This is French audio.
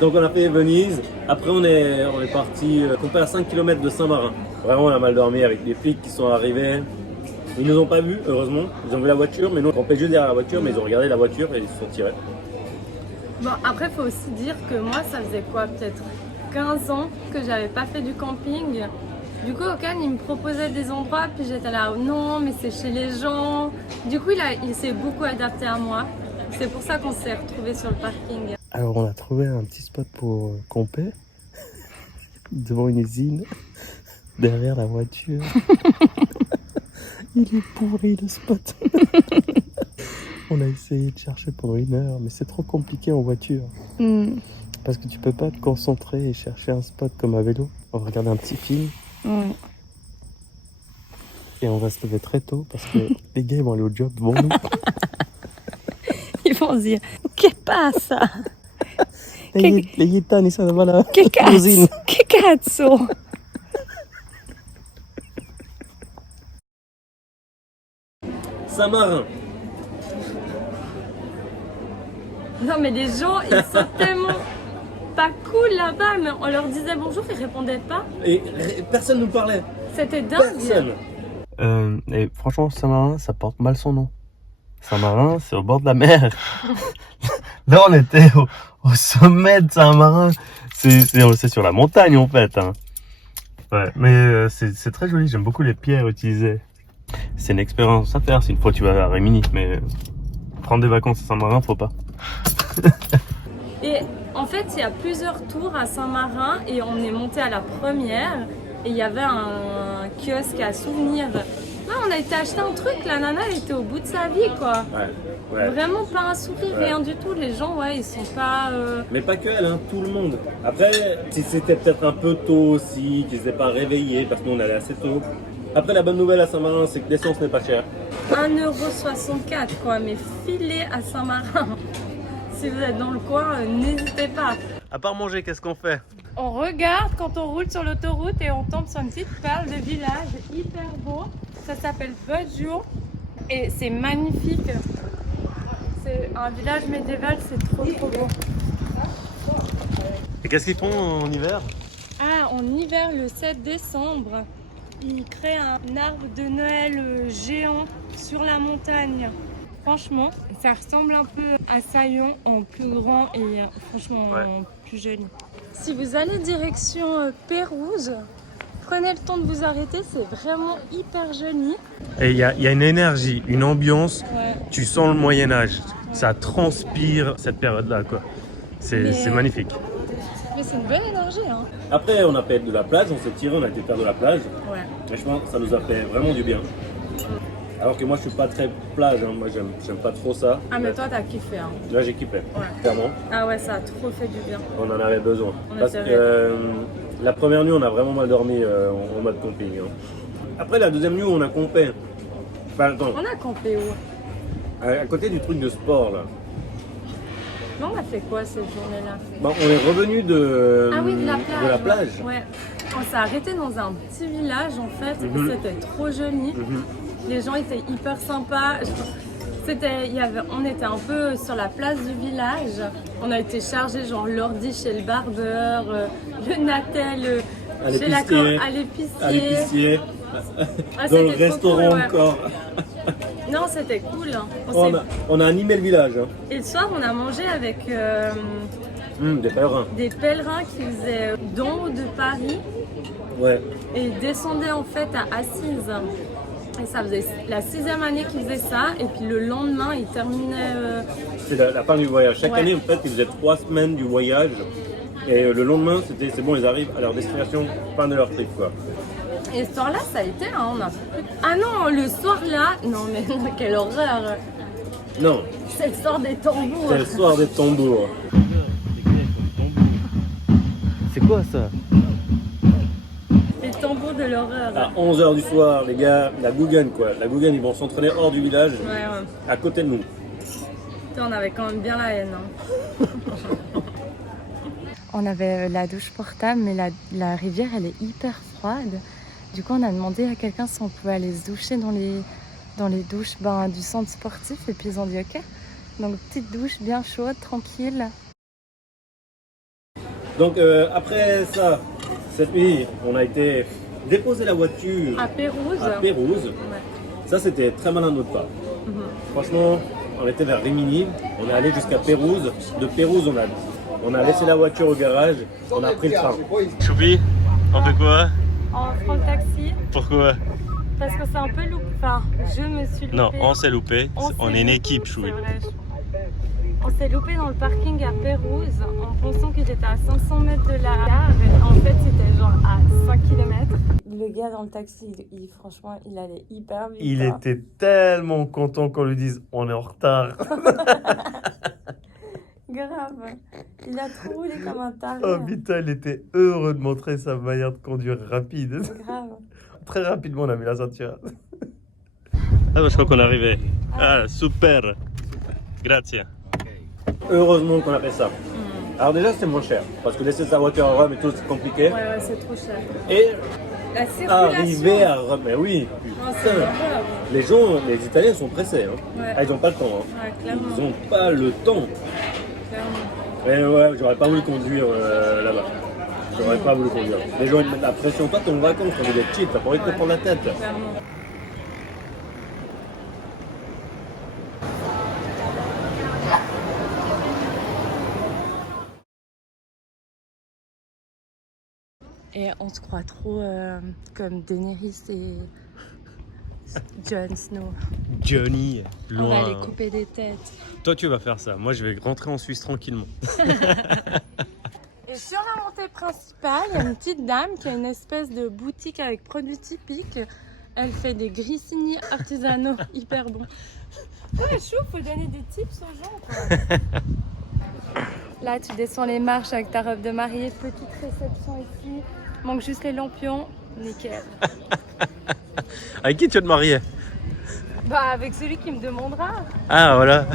Donc on a fait Venise, après on est parti camper à 5 km de Saint-Marin. Vraiment on a mal dormi avec des flics qui sont arrivés. Ils nous ont pas vus, heureusement. Ils ont vu la voiture, mais nous on campait juste derrière la voiture, mais ils ont regardé la voiture et ils se sont tirés. Bon, après, il faut aussi dire que moi, ça faisait quoi, peut-être 15 ans que j'avais pas fait du camping. Du coup, au Cannes, il me proposait des endroits, puis j'étais là, non, mais c'est chez les gens. Du coup, il s'est beaucoup adapté à moi. C'est pour ça qu'on s'est retrouvés sur le parking. Alors on a trouvé un petit spot pour camper devant une usine, derrière la voiture. Il est pourri le spot. On a essayé de chercher pendant 1 heure, mais c'est trop compliqué en voiture. Parce que tu peux pas te concentrer et chercher un spot comme à vélo. On va regarder un petit film. Et on va se lever très tôt parce que les gars ils vont aller au job devant nous. Ils vont se dire, che passa? Les gitani sono là. Che cazzo? Che cazzo? Saint-Marin. Non, mais les gens, ils sont tellement pas cool là-bas, mais on leur disait bonjour, ils répondaient pas. Et personne nous parlait. C'était dingue. Personne. Et franchement, Saint-Marin, ça porte mal son nom. Saint-Marin, c'est au bord de la mer. Là, on était au sommet de Saint-Marin. C'est sur la montagne, en fait. Hein. Ouais, mais c'est très joli. J'aime beaucoup les pierres utilisées. C'est une expérience à faire. C'est une fois que tu vas à Rimini. Mais prendre des vacances à Saint-Marin, faut pas. Et en fait, il y a plusieurs tours à Saint-Marin et on est monté à la première et il y avait un kiosque à souvenirs. Là, on a été acheter un truc, la nana elle était au bout de sa vie quoi. Ouais. Vraiment pas un sourire, rien du tout. Les gens, ouais, ils sont pas. Mais pas que elle, hein, tout le monde. Après, si c'était peut-être un peu tôt aussi, qu'ils n'étaient pas réveillés parce qu'on allait assez tôt. Après, la bonne nouvelle à Saint-Marin, c'est que l'essence n'est pas chère. 1,64 € quoi, mais filez à Saint-Marin. Si vous êtes dans le coin, n'hésitez pas. À part manger, qu'est-ce qu'on fait? On regarde quand on roule sur l'autoroute et on tombe sur une petite perle de village hyper beau. Ça s'appelle Bajou et c'est magnifique. C'est un village médiéval, c'est trop beau. Et qu'est-ce qu'ils font en hiver? Ah, en hiver, le 7 décembre, ils créent un arbre de Noël géant sur la montagne. Franchement, ça ressemble un peu à Saillon en plus grand et franchement en plus joli. Si vous allez direction Pérouse, prenez le temps de vous arrêter, c'est vraiment hyper joli. Et il y a une énergie, une ambiance, Ouais. tu sens le Moyen-Âge. Ça transpire cette période-là, quoi. C'est magnifique. Mais c'est une bonne énergie, hein. Après, on a fait de la plage, on s'est tiré, on a été faire de la plage. Ouais. Et je pense que ça nous a fait vraiment du bien. Alors que moi, je suis pas très plage, hein. Moi, j'aime pas trop ça. Ah mais toi t'as kiffé, hein. Là, j'ai kiffé, Ouais. clairement. Ah ouais, ça a trop fait du bien. On en avait besoin. On Parce était que la première nuit, on a vraiment mal dormi en mode camping. Hein. Après, la deuxième nuit, on a campé. Enfin, attends, On a campé où? à côté du truc de sport, là. Mais on a fait quoi cette journée-là? Bon, on est revenu de, Ah oui, de la plage. de la plage. Ouais. On s'est arrêté dans un petit village en fait, c'était trop joli. Les gens étaient hyper sympas. On était un peu sur la place du village. On a été chargé genre l'ordi chez le barbeur, le natel À chez l'épicier. l'épicier. À l'épicier. Ah, Dans le c'était trop restaurant cool, ouais. encore. Non, c'était cool. Hein. On a animé le village. Hein. Et le soir, on a mangé avec Des pèlerins. des pèlerins qui faisaient d'en haut de Paris Ouais. et ils descendaient en fait à Assise. Et ça faisait la 6e année qu'ils faisaient ça. Et puis le lendemain, ils terminaient. C'est la fin du voyage. Chaque Ouais. année, en fait, ils faisaient 3 semaines du voyage. Et le lendemain, c'est bon, ils arrivent à leur destination, fin de leur trip, quoi. Et ce soir-là, ça a été. Hein, on a... Ah non, le soir-là. Non, mais quelle horreur! Non, C'est le soir des tambours. c'est le soir des tambours. C'est quoi ça? Les tambours de l'horreur. À 11h du soir, les gars, la Gougaine, quoi. La Gougaine, ils vont s'entraîner hors du village, Ouais. à côté de nous. Putain, on avait quand même bien la haine. Hein. On avait la douche portable, mais la rivière, elle est hyper froide. Du coup, on a demandé à quelqu'un si on pouvait aller se doucher dans les douches du centre sportif. Et puis, ils ont dit OK. Donc, petite douche bien chaude, tranquille. Donc après ça, cette nuit, on a été déposer la voiture À Pérouse. à Pérouse. Ouais. Ça, c'était très malin de notre part. Franchement, on était vers Rimini, on est allé jusqu'à Pérouse. De Pérouse, on a laissé la voiture au garage, on a pris le train. Choupi, on fait quoi? On prend le taxi Pourquoi? parce que c'est un peu loupé. Enfin, je me suis loupée. Non, on s'est loupé. On est une équipe, C'est Choupi. vrai. On s'est loupé dans le parking à Pérouse en pensant qu'il était à 500 mètres de la gare. Et en fait, c'était genre à 5 km. Le gars dans le taxi, franchement, il allait hyper vite. Il était tellement content qu'on lui dise on est en retard. Grave. Il a trop roulé comme un taré. Oh putain, il était heureux de montrer sa manière de conduire rapide. Grave. Très rapidement, on a mis la ceinture. Ah, je crois qu'on est arrivé. Ah, super. Grazie. Heureusement qu'on a fait ça. Alors déjà, c'était moins cher, parce que laisser sa voiture à Rome et tout, c'est compliqué. Ouais, c'est trop cher. Et La circulation. arriver à Rome, mais oui, Non, c'est putain. horrible. Les Italiens sont pressés. Hein. Ouais. Ah, ils n'ont pas le temps. Hein. Ouais, clairement. Ils n'ont pas le temps. Clairement. Et ouais, j'aurais pas voulu conduire là-bas. J'aurais pas voulu conduire. Les gens ils te mettent la pression. Toi, t'es en vacances, t'as envie d'être chill, t'as pas envie de te Ouais. prendre la tête. Clairement. Et on se croit trop comme Daenerys et Jon Snow. Johnny, On va les loin. couper des têtes. Toi, tu vas faire ça. Moi, je vais rentrer en Suisse tranquillement. Et sur la montée principale, il y a une petite dame qui a une espèce de boutique avec produits typiques. Elle fait des grissini artisanaux hyper bons. Ouais, chou, faut donner des tips aux gens, quoi. Là, tu descends les marches avec ta robe de mariée, petite réception ici. Manque juste les lampions, nickel. Avec qui tu vas te marier? Bah, avec celui qui me demandera. Ah, voilà.